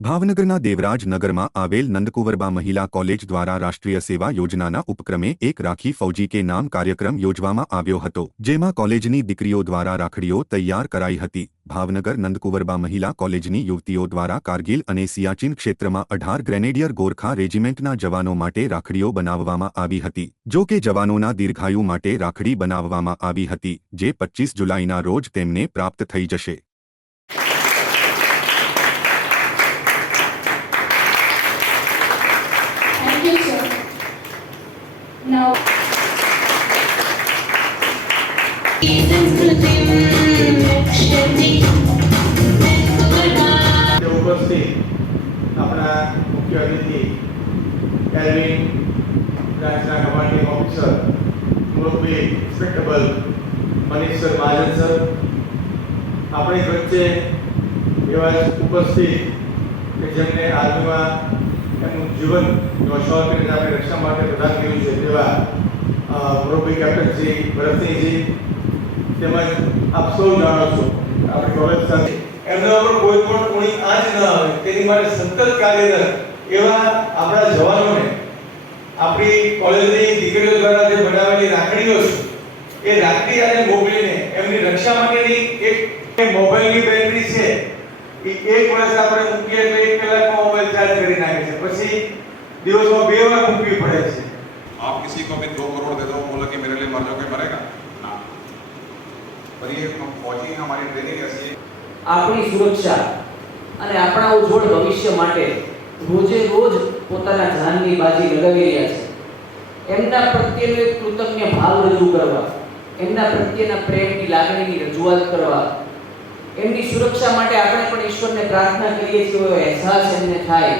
ભાવનગરના દેવરાજનગરમાં આવેલ નંદકુંવરબા મહિલા કોલેજ દ્વારા રાષ્ટ્રીય સેવા યોજનાના ઉપક્રમે એક રાખી ફૌજી કે નામ કાર્યક્રમ યોજવામાં આવ્યો હતો, જેમાં કોલેજની દીકરીઓ દ્વારા રાખડીઓ તૈયાર કરાઈ હતી। ભાવનગર નંદકુંવરબા મહિલા કોલેજની યુવતીઓ દ્વારા કારગિલ અને સિયાચીન ક્ષેત્રમાં 18 ગ્રેનેડિયર ગોરખા રેજિમેન્ટના જવાનો માટે રાખડીઓ બનાવવામાં આવી હતી। જો કે જવાનોના દીર્ઘાયુ માટે રાખડી બનાવવામાં આવી હતી, જે 25 જુલાઈના રોજ તેમને પ્રાપ્ત થઈ જશે। Now, अपना मुख्य अतिथि कैरविन ब्रांचना कमांडिंग ऑफिसर मुरब्बी respectable Manish sir Mahajan sir अपनी वच्चे एवा उपस्थित કે જેમને આર્મીમાં એમનું જીવન ન્યોછાવર કરીને આપણે રક્ષા માટે પ્રદાન કર્યું છે તેવા મુરબ્બી કેપ્ટનજી ભરતસિંહજી તેમજ આપ સૌ જાણો છો આપણી કોલેજ સાથે એમના ઉપર કોઈ પણ કોણી આંચ ન આવે તેની માટે સતત કાર્યરત એવા આપણા જવાનોને આપણી કોલેજની દીકરીઓ દ્વારા જે બનાવેલી રાખડીઓ છે એ રાખડી અને મોકલીને એમની રક્ષા માટેની એક મોબાઈલની બેટરી છે एक वर्ष આપણે મૂકીએ એટલે 1 કલાકમાં મોબાઈલ ચાર્જ કરી નાખે છે, પછી દિવસમાં 2 વાર મૂકવી પડે છે। आप किसी को भी 2 करोड़ दे दो, बोलो कि मेरे लिए मर जाओ, कोई मरेगा ना। पर ये फौजी हमारी ट्रेनिंग ऐसी है, આપણી સુરક્ષા અને આપણા ઉજ્જવળ ભવિષ્ય માટે રોજે રોજ પોતાના જાનની બાજી લગાવી રહ્યા છે। એમના પ્રત્યેનો એક કૃતજ્ઞ ભાવ રજૂ કરવા, એમના પ્રત્યેના પ્રેમની લાગણીની રજૂઆત કરવા, એમની સુરક્ષા માટે આપણે પણ ઈશ્વરને પ્રાર્થના કરીએ છીએ, એવો અહેસાસ એમને થાય